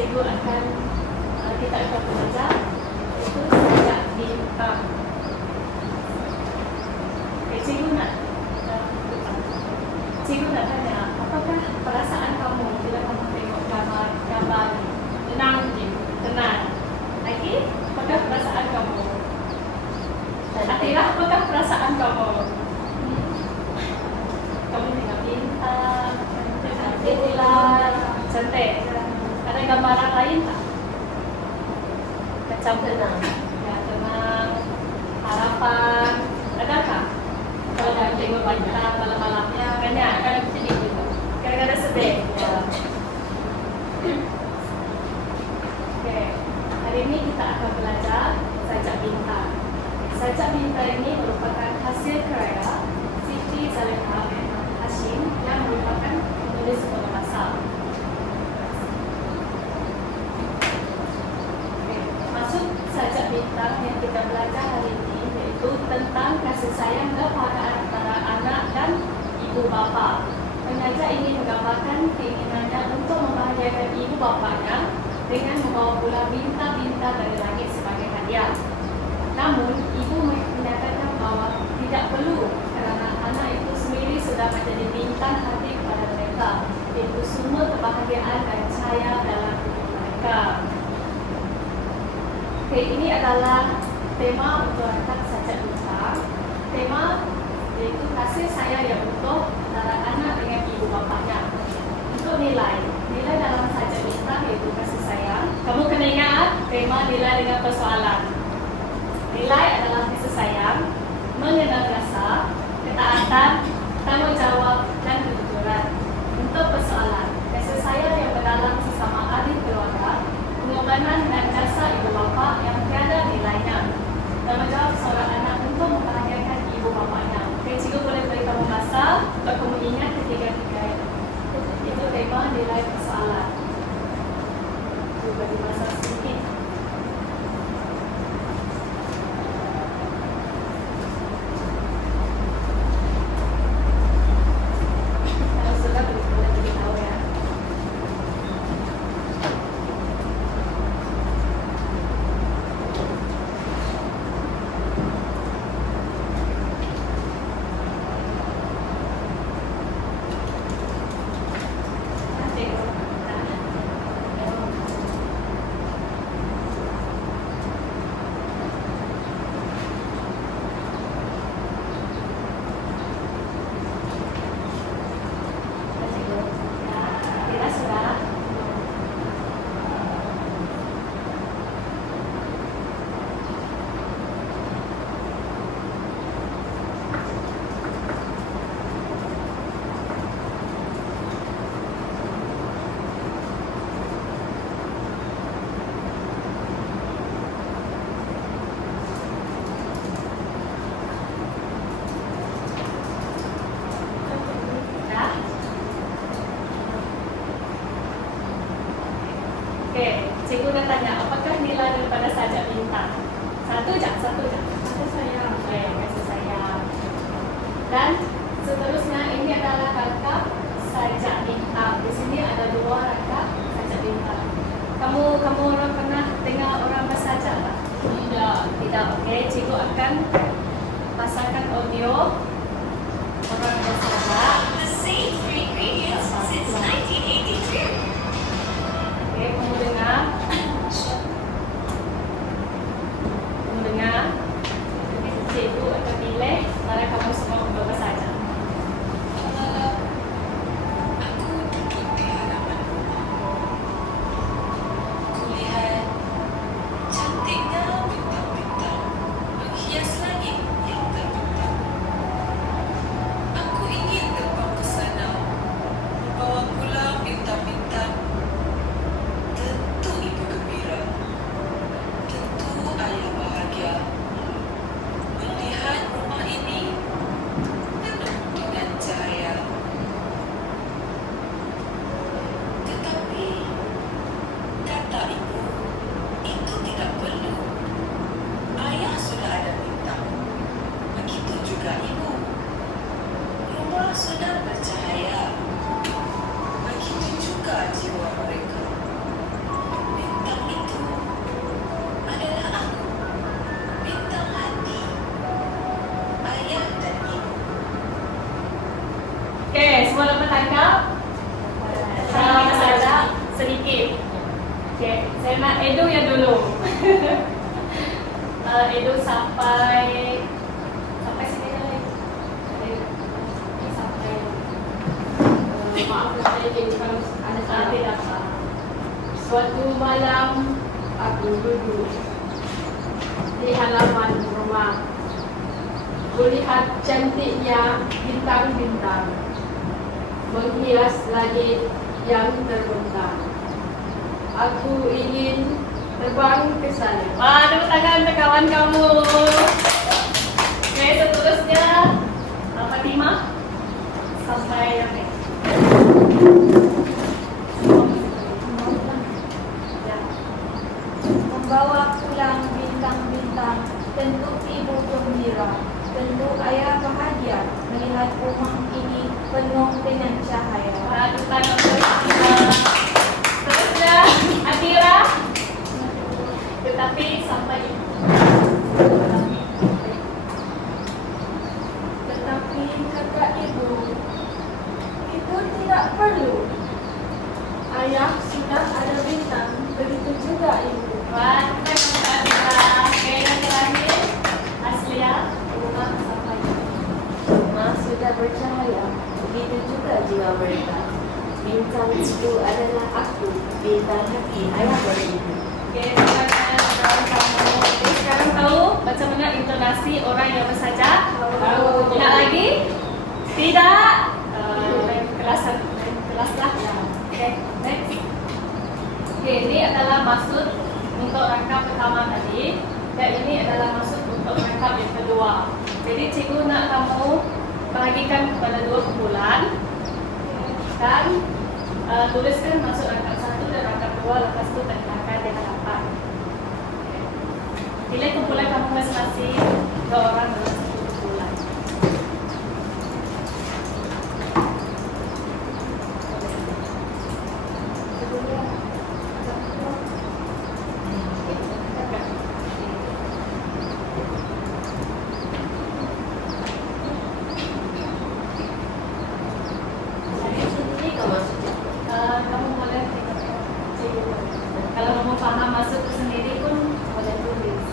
cikgu akan kita akan belajar itu sajak bintang. Cikgu nak tanya, apakah perasaan kamu bila kamu tengok gambar ni? Tenang. Lagi, apakah perasaan kamu? Atira, apakah perasaan kamu? Kamu tengok bintang, cantik bulan, cantik. Ada gambaran lain tak? Macam tenang. Ya, tenang. Harapan. Adakah? Kalau dah tengok bintang malam-malam, kadang sedih juga. Kadang-kadang sedih. Ya. Okey. Hari ini kita akan belajar sajak bintang. Sajak bintang ini merupakan hasil karya Siti Zaleha bin Hashim yang merupakan penulis bahasa. Maksud sajak bintang yang kita belajar hari ini iaitu tentang kasih sayang kepada antara anak dan ibu bapa. Pengajar ini menggambarkan keinginannya untuk membahagiakan ibu bapanya dengan membawa pula bintang-bintang dari langit sebagai hadiah. Namun, ibu menyatakan bahawa tidak perlu kerana anak itu sendiri sudah menjadi bintang hati kepada mereka, iaitu semua kebahagiaan dan cahaya dalam hidup mereka. Okey, ini adalah tema untuk angkat sajak bintang. Tema iaitu kasih sayang yang utuh antara anak dengan ibu bapanya. Untuk nilai dalam sajak bintang iaitu kasih sayang. Kamu kena ingat tema nilai dengan persoalan. Nilai adalah kasih sayang, mengenal rasa, ketaatan, tanggungjawab dan kejujuran. Untuk persoalan, kasih sayang yang mendalam sesama ahli keluarga, pengorbanan dan jasa ibu bapa yang tiada nilainya. Tanggungjawab seorang anak untuk membahagiakan ibu bapanya. Okey, cikgu boleh beri kamu masa untuk kamu ingat ketiga-tiga itu tema nilai persoalan. Cikgu beri masa sedikit. Kalau sudah boleh beritahu ya. Cikgu nak tanya, apakah nilai daripada sajak bintang? Satu je. Kasih sayang. Okey, kasih sayang. Dan seterusnya ini adalah rangkap sajak bintang. Di sini ada dua rangkap sajak bintang. Kamu orang pernah dengar orang bersajak tak? Tidak. Okey, cikgu akan pasangkan audio orang bersajak. The same three ingredients since 1982. Okey, kamu dengar. Cikgu akan pilih para kamu semua untuk bersajak. Aku duduk di hadapan rumah. Kulihat cantiknya bintang-bintang menghias langit yang terbuka. Oke, saya nak Edo ya dulu. Edo sampai sini lagi. Sampai Maaf saya jadi kalau ada salah. tidak apa. Suatu malam aku duduk di halaman rumah. Kulihat cantiknya bintang-bintang menghias langit yang terbentang. Aku ingin terbang ke sana. Wah, tepuk tangan untuk kawan kamu. Oke, seterusnya Fatimah sampai yang ini. Ya. Membawa pulang bintang-bintang, tentu ibu gembira, tentu ayah bahagia melihat rumah ini penuh dengan cahaya. Wah, tepuk tangan untuk Fatimah. Seterusnya Adira. Tetapi sampai ini. Tetapi kata ibu, itu tidak perlu. Ayah sudah ada bintang, begitu juga ibu. Wah, kita bisa Adira. Oke, yang terakhir Aslia. Rumah sampai ini. Rumah sudah bercahaya, begitu juga jiwa mereka. Bintang itu adalah aku, bintang hati ayah beribu. Oke, silakan kawan kamu. Oke, sekarang tahu macam mana intonasi orang yang bersaja? Tahu. Tidak lagi? Tidak. Lain kelas lah. Oke, next. Oke, ini adalah maksud untuk rangkap pertama tadi. Dan ini adalah maksud untuk rangkap yang kedua. Jadi cikgu nak kamu bahagikan kepada dua kumpulan dan tuliskan maksud rangkap satu dan rangkap dua, lepas itu tentangkan dengan apa. Pilih kumpulan kamu masing-masing, dua orang dalam satu kumpulan. Kamu boleh kalau kamu paham maksud itu sendiri pun boleh tulis.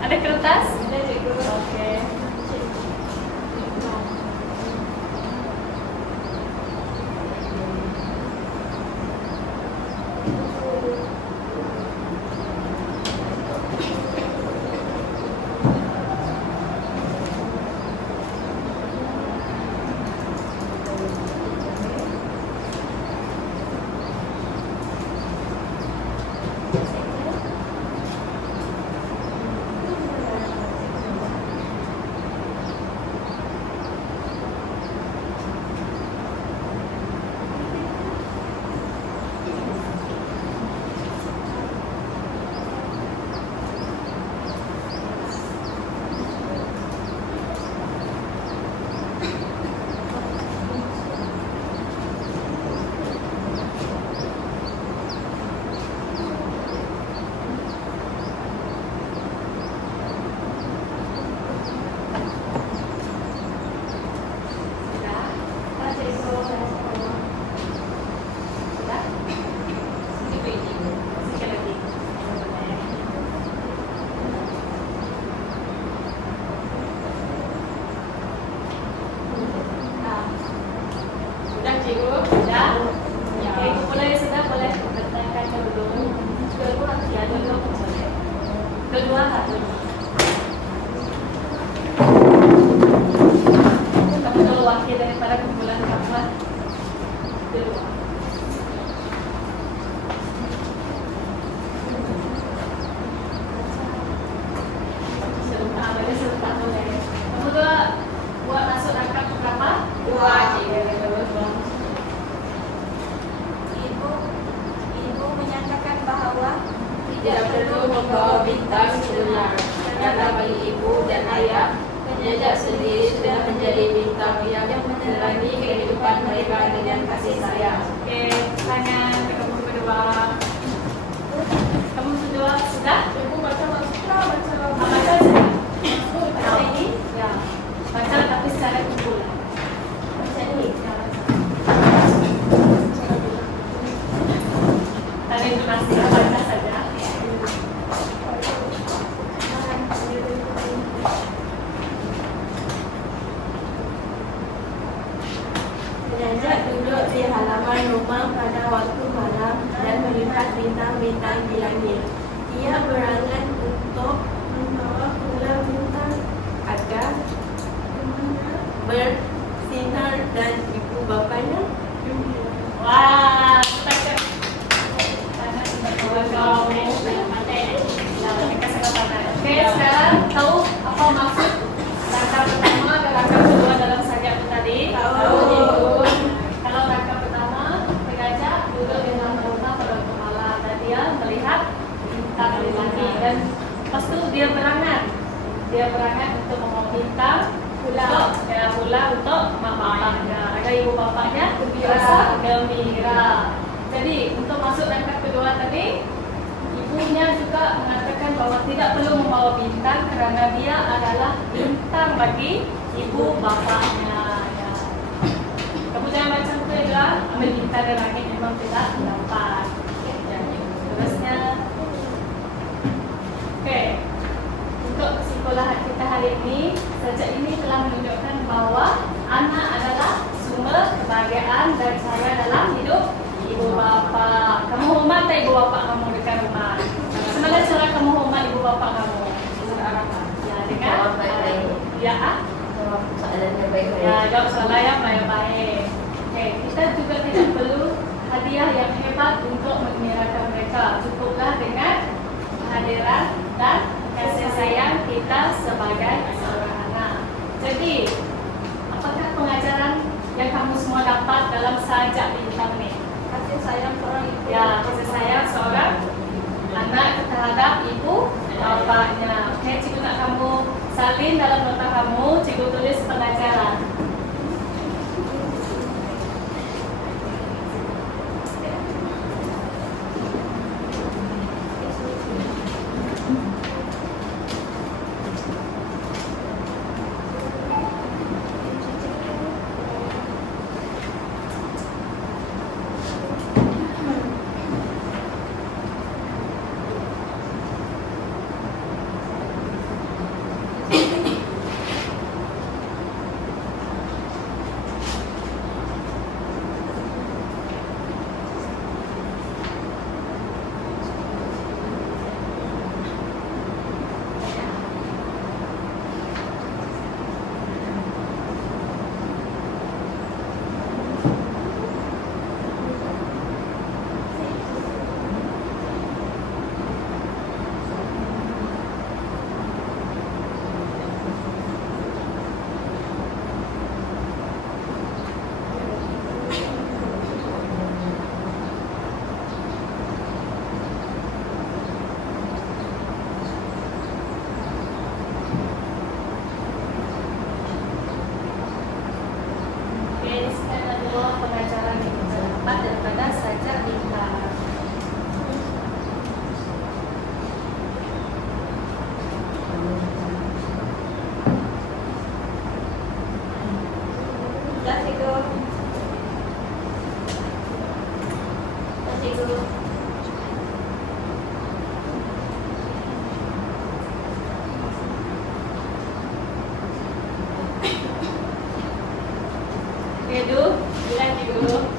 Ada kertas? Ada cikgu. Oke. Kedua satu. Tapi kalau wakil daripada kumpulan kamu kedua. Sebentar, ada sebentar boleh. Kamu tuh buat masuk rangkap berapa? Dua, Ibu menyatakan bahwa tidak perlu selalu membawa bintang sebenar. Karena bagi ibu dan ayah, menjejak sendiri sudah menjadi bintang yang menerangi kehidupan mereka dengan kasih sayang. Oke, tangan ke kamu kedua. Kamu kedua sudah? Ibu baca sutra, baca Baca sudah. Baca ini? Ya. Baca tapi secara kumpulan. Macam ni. Ya, baca. Tadi itu masih baca saja. Jenajah duduk di halaman rumah pada waktu malam dan melihat bintang-bintang di langit. Ia berangan untuk membawa pula bintang agar bersinar dan ibu bapanya Wah, kita ke tangan untuk kawan Oke, sekarang tahu apa maksud langkah pertama dan langkah kedua dalam sajak itu tadi? Tahu. Kalau langkah pertama, pengajar duduk di dalam rumah pada waktu malam dan dia melihat bintang di langit dan lepas itu dia berangan untuk membawa bintang pula untuk mak bapaknya agar ibu bapaknya rasa gembira. Jadi untuk masuk langkah kedua tadi, ibunya juga mengatakan bahwa tidak perlu membawa bintang kerana dia adalah bintang bagi ibu bapaknya. Ya. Kamu jangan macam tu juga, ambil bintang dari langit memang tidak dapat. Jadi terusnya, oke. Untuk kesimpulan kita hari ini, sajak ini telah menunjukkan bahwa anak adalah sumber kebahagiaan dan cahaya dalam hidup ibu bapa. Kamu hormat tak ibu bapa kamu dekat rumah? Sebenarnya cara kamu hormat ibu bapa kamu? Ya, dengan Jawab baik-baik. Ya, jawab soalannya baik-baik. ya, jawab soalan yang baik-baik. Oke, kita juga tidak perlu hadiah yang hebat untuk menggembirakan mereka. Cukuplah dengan kehadiran dan kasih sayang kita sebagai seorang anak. Jadi, apakah pengajaran yang kamu semua dapat dalam sajak bintang ini? kasih sayang seorang ibu. Ya, kasih sayang seorang anak terhadap ibu bapaknya. Oke, cikgu nak kamu salin dalam nota kamu, cikgu tulis pengajaran. Oke, sekian adalah pengajaran yang kita dapat daripada sajak bintang. Dah cikgu. Dah cikgu. Oke, Du, bilang cikgu.